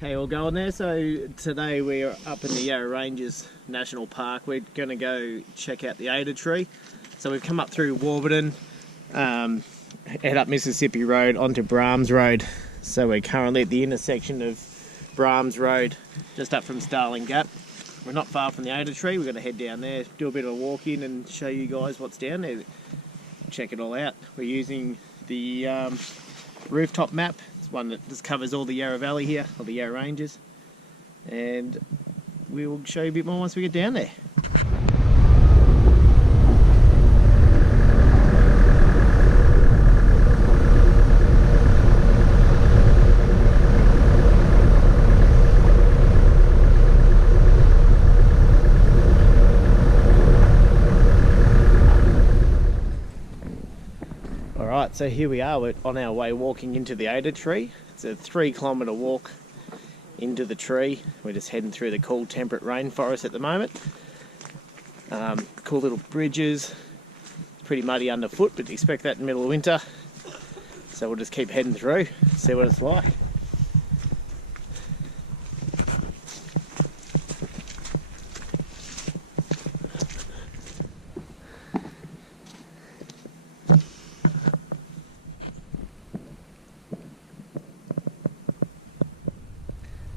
How you all going there? So today we're up in the Yarra Ranges National Park. We're going to go check out the Ada tree. So we've come up through Warburton, head up Mississippi Road onto Brahms Road. So we're currently at the intersection of Brahms Road, just up from Starling Gap. We're not far from the Ada tree. We're going to head down there, do a bit of a walk in and show you guys what's down there. Check it all out. We're using the rooftop map. One that just covers all the Yarra Valley here, or the Yarra Ranges, and we will show you a bit more once we get down there. Alright, so here we are, we're on our way walking into the Ada tree. It's a 3-kilometre walk into the tree. We're just heading through the cool temperate rainforest at the moment. Cool little bridges. It's pretty muddy underfoot, but you expect that in the middle of winter. So we'll just keep heading through, see what it's like.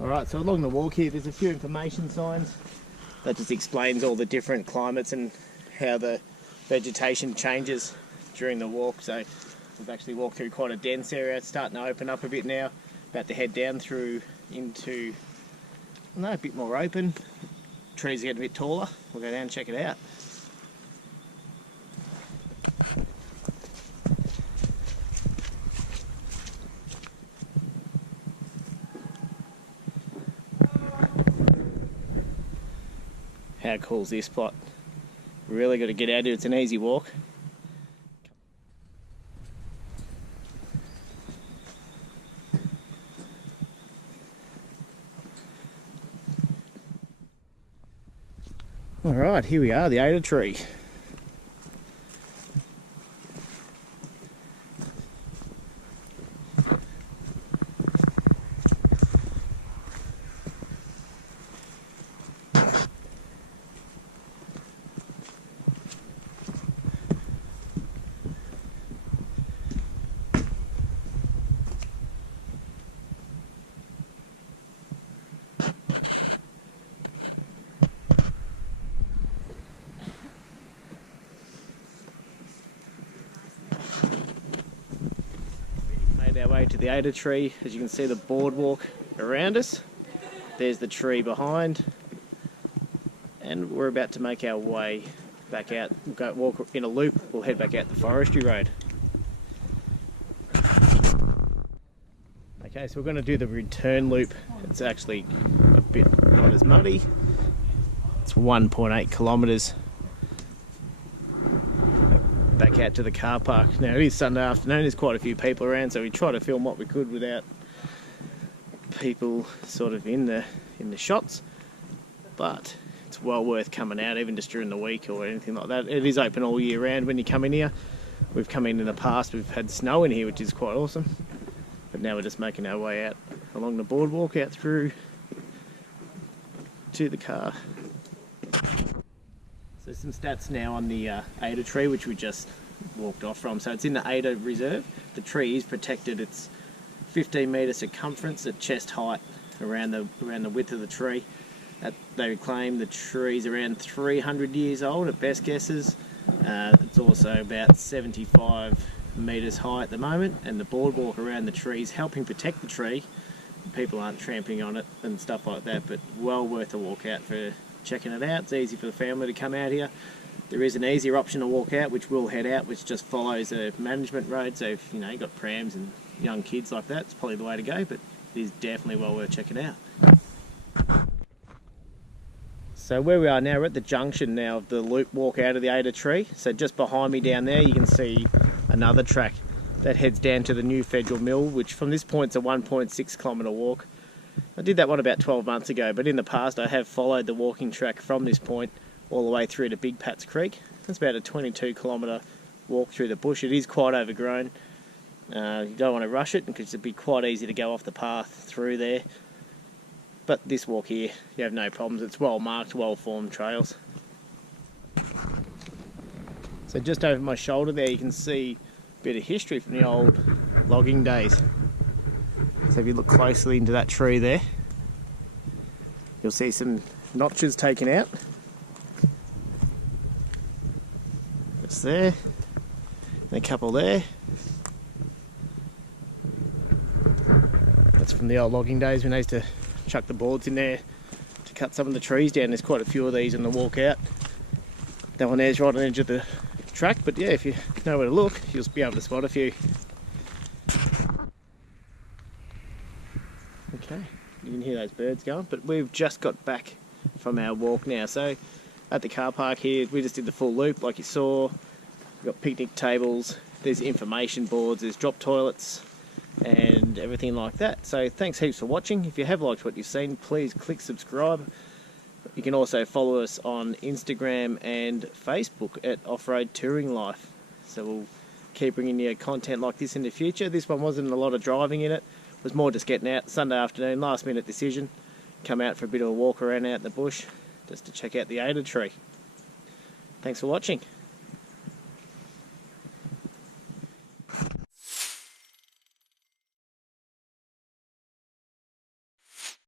Alright, so along the walk here there's a few information signs that just explains all the different climates and how the vegetation changes during the walk. So we've actually walked through quite a dense area. It's starting to open up a bit now. About to head down through into, a bit more open. Trees are getting a bit taller. We'll go down and check it out. How cool is this spot? Really got to get out here, it's an easy walk. Alright, here we are, the Ada tree. Our way to the Ada tree. As you can see, the boardwalk around us. There's the tree behind, and we're about to make our way back out. We'll go walk in a loop. We'll head back out the forestry road. Okay, so we're going to do the return loop. It's actually a bit not as muddy. It's 1.8 kilometres back out to the car park. Now it is Sunday afternoon, there's quite a few people around, so we try to film what we could without people sort of in the shots, but it's well worth coming out even just during the week or anything like that. It is open all year round when you come in here. We've come in the past, we've had snow in here, which is quite awesome, but now we're just making our way out along the boardwalk out through to the car. So some stats now on the Ada tree, which we just walked off from. So it's in the Ada Reserve. The tree is protected. It's 15 metre circumference at chest height around the width of the tree. They claim the tree's around 300 years old at best guesses. It's also about 75 metres high at the moment, and the boardwalk around the tree is helping protect the tree. People aren't tramping on it and stuff like that, but well worth a walk out for checking it out. It's easy for the family to come out here. There is an easier option to walk out, which we'll head out, which just follows a management road. So if you've got prams and young kids like that, it's probably the way to go, but it is definitely well worth checking out. So where we are now, we're at the junction now of the loop walk out of the Ada tree. So just behind me down there you can see another track that heads down to the new Federal Mill, which from this point is a 1.6 kilometre walk. I did that one about 12 months ago, but in the past I have followed the walking track from this point all the way through to Big Pat's Creek. That's about a 22 kilometre walk through the bush. It is quite overgrown. You don't want to rush it because it'd be quite easy to go off the path through there. But this walk here, you have no problems. It's well marked, well formed trails. So just over my shoulder there, you can see a bit of history from the old logging days. So if you look closely into that tree there, you'll see some notches taken out. Just there, and a couple there. That's from the old logging days when they used to chuck the boards in there to cut some of the trees down. There's quite a few of these on the walk out. That one there's right on the edge of the track, but yeah, if you know where to look, you'll be able to spot a few. Okay, you can hear those birds going, but we've just got back from our walk now. So at the car park here, we just did the full loop like you saw. We've got picnic tables, there's information boards, there's drop toilets and everything like that. So thanks heaps for watching. If you have liked what you've seen, please click subscribe. You can also follow us on Instagram and Facebook at Off-Road Touring Life. So we'll keep bringing you content like this in the future. This one wasn't a lot of driving in it. It was more just getting out Sunday afternoon, last minute decision. Come out for a bit of a walk around out in the bush just to check out the Ada tree. Thanks for watching.